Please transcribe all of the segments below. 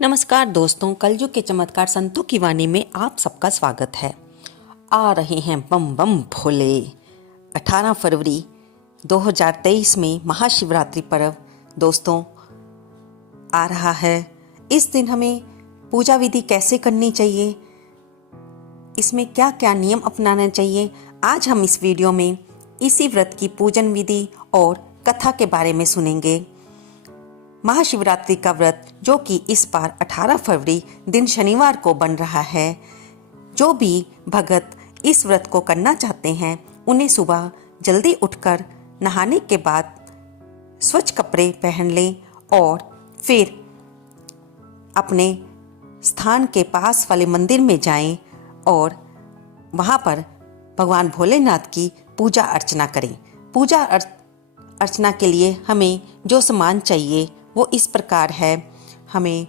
नमस्कार दोस्तों, कलयुग के चमत्कार संतों की वाणी में आप सबका स्वागत है। आ रहे हैं बम बम भोले। 18 फरवरी 2023 में महाशिवरात्रि पर्व दोस्तों आ रहा है। इस दिन हमें पूजा विधि कैसे करनी चाहिए, इसमें क्या क्या नियम अपनाना चाहिए, आज हम इस वीडियो में इसी व्रत की पूजन विधि और कथा के बारे में सुनेंगे। महाशिवरात्रि का व्रत जो कि इस बार 18 फरवरी दिन शनिवार को बन रहा है। जो भी भगत इस व्रत को करना चाहते हैं उन्हें सुबह जल्दी उठकर नहाने के बाद स्वच्छ कपड़े पहन लें और फिर अपने स्थान के पास वाले मंदिर में जाएं और वहां पर भगवान भोलेनाथ की पूजा अर्चना करें। पूजा अर्चना के लिए हमें जो सामान चाहिए वो इस प्रकार है। हमें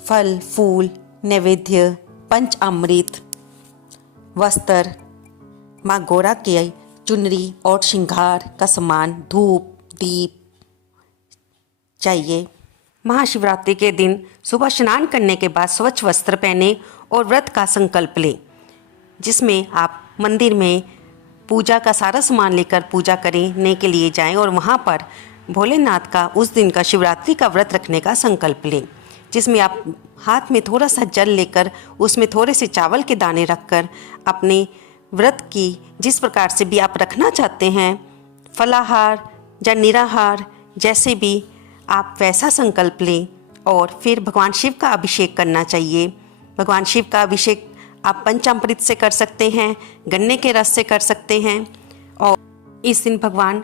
फल फूल, नैवेद्य, पंचामृत, वस्त्र, माँ गौरा की चुनरी और श्रृंगार का सामान, धूप दीप चाहिए। महाशिवरात्रि के दिन सुबह स्नान करने के बाद स्वच्छ वस्त्र पहने और व्रत का संकल्प लें, जिसमें आप मंदिर में पूजा का सारा सामान लेकर पूजा करने के लिए जाएं और वहाँ पर भोलेनाथ का उस दिन का शिवरात्रि का व्रत रखने का संकल्प लें, जिसमें आप हाथ में थोड़ा सा जल लेकर उसमें थोड़े से चावल के दाने रखकर अपने व्रत की जिस प्रकार से भी आप रखना चाहते हैं, फलाहार या निराहार, जैसे भी आप वैसा संकल्प लें और फिर भगवान शिव का अभिषेक करना चाहिए। भगवान शिव का अभिषेक आप पंचामृत से कर सकते हैं, गन्ने के रस से कर सकते हैं और इस दिन भगवान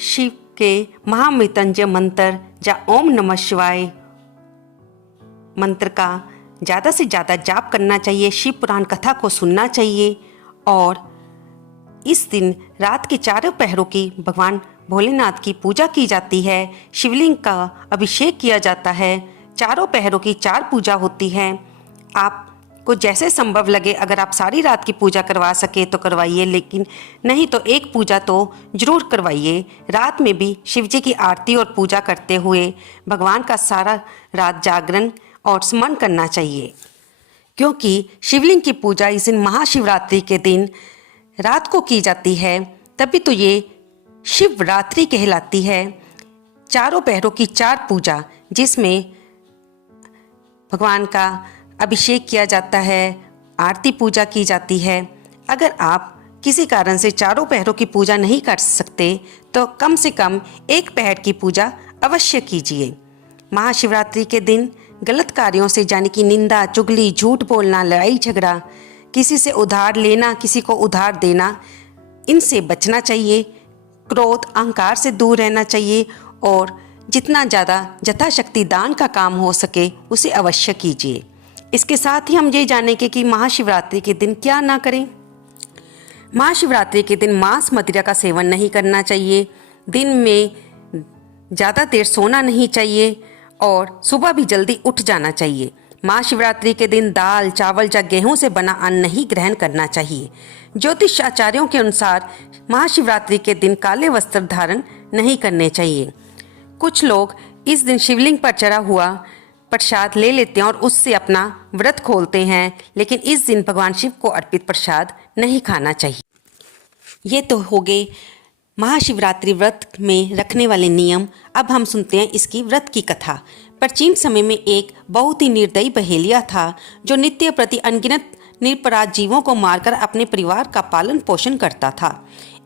शिव के महामृत्युंजय मंत्र या ओम नमः शिवाय मंत्र का ज़्यादा से ज़्यादा जाप करना चाहिए। शिव पुराण कथा को सुनना चाहिए और इस दिन रात के चारों पहरों की भगवान भोलेनाथ की पूजा की जाती है। शिवलिंग का अभिषेक किया जाता है। चारों पहरों की 4 पूजा होती है। आपको जैसे संभव लगे, अगर आप सारी रात की पूजा करवा सके तो करवाइए, लेकिन नहीं तो एक पूजा तो जरूर करवाइए। रात में भी शिव जी की आरती और पूजा करते हुए भगवान का सारा रात जागरण और स्मरण करना चाहिए, क्योंकि शिवलिंग की पूजा इस दिन महाशिवरात्रि के दिन रात को की जाती है, तभी तो ये शिवरात्रि कहलाती है। चारों पहरों की 4 पूजा, जिसमें भगवान का अभिषेक किया जाता है, आरती पूजा की जाती है। अगर आप किसी कारण से चारों पहरों की पूजा नहीं कर सकते तो कम से कम एक पहर की पूजा अवश्य कीजिए। महाशिवरात्रि के दिन गलत कार्यों से, यानी कि निंदा, चुगली, झूठ बोलना, लड़ाई झगड़ा, किसी से उधार लेना, किसी को उधार देना, इनसे बचना चाहिए। क्रोध, अहंकार से दूर रहना चाहिए और जितना ज़्यादा यथाशक्ति दान का काम हो सके उसे अवश्य कीजिए। इसके साथ ही हम ये जानेंगे कि महाशिवरात्रि के दिन क्या ना करें। महाशिवरात्रि के दिन मांस मदिरा का सेवन नहीं करना चाहिए। दिन में ज़्यादा देर सोना नहीं चाहिए और सुबह भी जल्दी उठ जाना चाहिए। महाशिवरात्रि के दिन दाल, चावल या गेहूं से बना अन्न नहीं ग्रहण करना चाहिए। ज्योतिष आचार्यों के अनुसार महाशिवरात्रि के दिन काले वस्त्र धारण नहीं करने चाहिए। कुछ लोग इस दिन शिवलिंग पर चढ़ा हुआ प्रसाद ले लेते हैं और उससे अपना व्रत खोलते हैं, लेकिन इस दिन भगवान शिव को अर्पित प्रसाद नहीं खाना चाहिए। ये तो हो गए महाशिवरात्रि व्रत में रखने वाले नियम। अब हम सुनते हैं इसकी व्रत की कथा। प्राचीन समय में एक बहुत ही निर्दयी बहेलिया था, जो नित्य प्रति अनगिनत निरपराध जीवों को मारकर अपने परिवार का पालन पोषण करता था।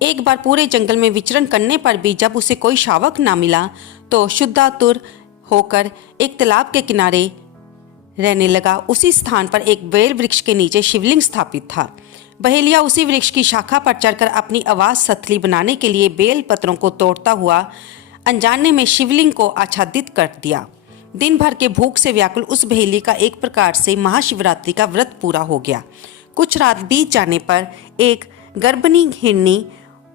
एक बार पूरे जंगल में विचरण करने पर भी जब उसे कोई शावक ना मिला तो शुद्धातुर होकर एक तालाब के किनारे रहने लगा। उसी स्थान पर एक बेल वृक्ष के नीचे शिवलिंग स्थापित था। बहेलिया उसी वृक्ष की शाखा पर चढ़कर अपनी आवाज सतली बनाने के लिए बेल पत्रों को तोड़ता हुआ अनजाने में शिवलिंग को आच्छादित कर दिया। दिन भर के भूख से व्याकुल उस बहेली का एक प्रकार से महाशिवरात्रि का व्रत पूरा हो गया। कुछ रात बीत जाने पर एक गर्भिणी हिरनी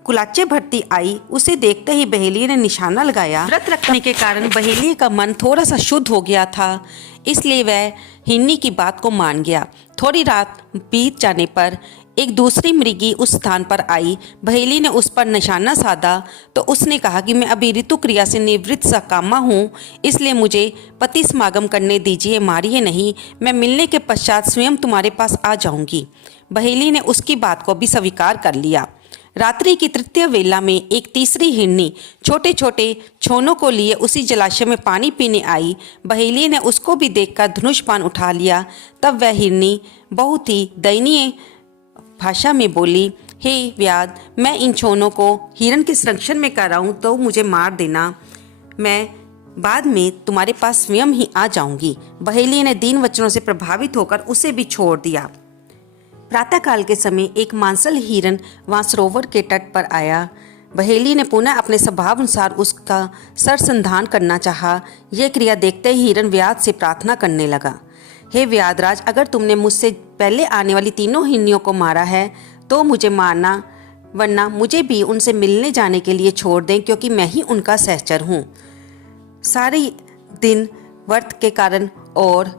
कुलाचे भरती आई। उसे देखते ही बहेली ने निशाना लगाया। व्रत रखने के कारण बहेली का मन थोड़ा सा शुद्ध हो गया था, इसलिए वह हिरनी की बात को मान गया। थोड़ी रात बीत जाने पर एक दूसरी मृगी उस स्थान पर आई। बहेली ने उस पर निशाना साधा तो उसने कहा कि मैं अभी ऋतु क्रिया से निवृत्त सकामा हूँ, इसलिए मुझे पति समागम करने दीजिए, मारिए नहीं। मैं मिलने के पश्चात स्वयं तुम्हारे पास आ जाऊंगी। बहेली ने उसकी बात को भी स्वीकार कर लिया। रात्रि की तृतीय वेला में एक तीसरी हिरनी छोटे छोटे छोनों को लिए उसी जलाशय में पानी पीने आई। बहेली ने उसको भी देखकर धनुष-बाण उठा लिया। तब वह हिरनी बहुत ही दयनीय भाषा में बोली, हे व्याध, मैं इन छोनों को हिरण के संरक्षण में कर रहा हूँ, तो मुझे मार देना, मैं बाद में तुम्हारे पास स्वयं ही आ जाऊंगी। बहेली ने दीन वचनों से प्रभावित होकर उसे भी छोड़ दिया। प्रातःकाल के समय एक मांसल हिरन वहां सरोवर के तट पर आया। बहेली ने पुनः अपने स्वभाव अनुसार उसका सरसंधान करना चाहा। यह क्रिया देखते ही हिरन व्याध से प्रार्थना करने लगा, हे व्याधराज, अगर तुमने मुझसे पहले आने वाली तीनों हिरनियों को मारा है तो मुझे मारना, वरना मुझे भी उनसे मिलने जाने के लिए छोड़ दें, क्योंकि मैं ही उनका सहचर हूँ। सारे दिन व्रत के कारण और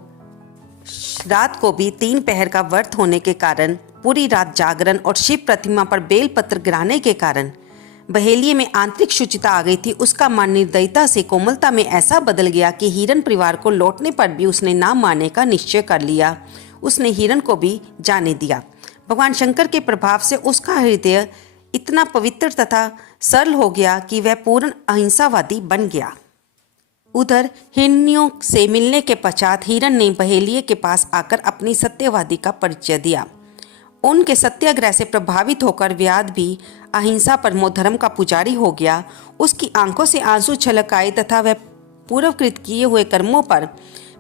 रात को भी 3 पहर का व्रत होने के कारण, पूरी रात जागरण और शिव प्रतिमा पर बेलपत्र गिराने के कारण बहेलिये में आंतरिक शुचिता आ गई थी। उसका मन निर्दयता से कोमलता में ऐसा बदल गया कि हिरन परिवार को लौटने पर भी उसने ना मारने का निश्चय कर लिया। उसने हिरन को भी जाने दिया। भगवान शंकर के प्रभाव से उसका हृदय इतना पवित्र तथा सरल हो गया कि वह पूर्ण अहिंसावादी बन गया। उधर हिरनियों से मिलने के पश्चात हिरन ने बहेलिये के पास आकर अपनी सत्यवादी का परिचय दिया। उनके सत्याग्रह से प्रभावित होकर व्याध भी अहिंसा परमो धर्म का पुजारी हो गया। उसकी आंखों से आंसू छलक आए तथा वह पूर्वकृत किए हुए कर्मों पर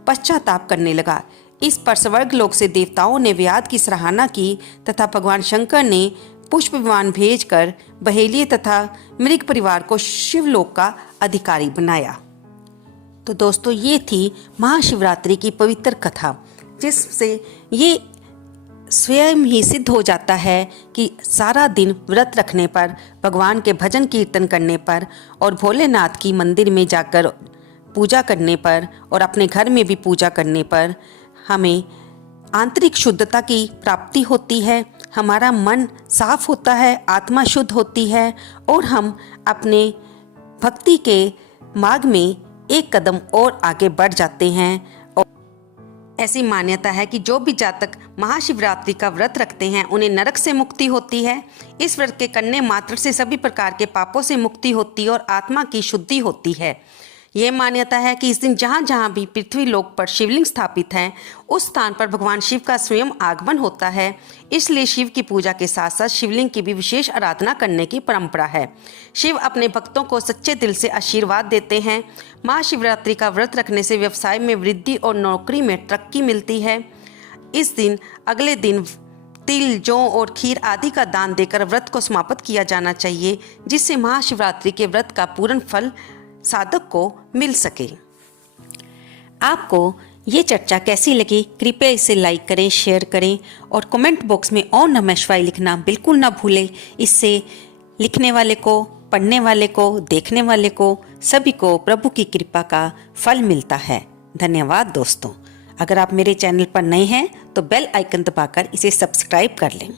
पश्चाताप करने लगा। इस पर स्वर्ग लोक से देवताओं ने व्याध की सराहना की तथा भगवान शंकर ने पुष्प विमान भेजकर बहेलिये तथा मृग परिवार को शिवलोक का अधिकारी बनाया। तो दोस्तों, ये थी महाशिवरात्रि की पवित्र कथा, जिससे ये स्वयं ही सिद्ध हो जाता है कि सारा दिन व्रत रखने पर, भगवान के भजन कीर्तन करने पर और भोलेनाथ की मंदिर में जाकर पूजा करने पर और अपने घर में भी पूजा करने पर हमें आंतरिक शुद्धता की प्राप्ति होती है। हमारा मन साफ होता है, आत्मा शुद्ध होती है और हम अपने भक्ति के मार्ग में एक कदम और आगे बढ़ जाते हैं। और ऐसी मान्यता है कि जो भी जातक महाशिवरात्रि का व्रत रखते हैं उन्हें नरक से मुक्ति होती है। इस व्रत के करने मात्र से सभी प्रकार के पापों से मुक्ति होती है और आत्मा की शुद्धि होती है। ये मान्यता है कि इस दिन जहाँ जहाँ भी पृथ्वी लोक पर शिवलिंग स्थापित हैं, उस स्थान पर भगवान शिव का स्वयं आगमन होता है। इसलिए शिव की पूजा के साथ साथ शिवलिंग की भी विशेष आराधना करने की परंपरा है। शिव अपने भक्तों को सच्चे दिल से आशीर्वाद देते हैं। महाशिवरात्रि का व्रत रखने से व्यवसाय में वृद्धि और नौकरी में तरक्की मिलती है। इस दिन अगले दिन तिल, जौ और खीर आदि का दान देकर व्रत को समाप्त किया जाना चाहिए, जिससे महाशिवरात्रि के व्रत का पूर्ण फल साधक को मिल सके। आपको ये चर्चा कैसी लगी? कृपया इसे लाइक करें, शेयर करें और कमेंट बॉक्स में ओम नमः शिवाय लिखना बिल्कुल ना भूलें। इससे लिखने वाले को, पढ़ने वाले को, देखने वाले को, सभी को प्रभु की कृपा का फल मिलता है। धन्यवाद दोस्तों। अगर आप मेरे चैनल पर नए हैं तो बेल आइकन दबाकर इसे सब्सक्राइब कर लें।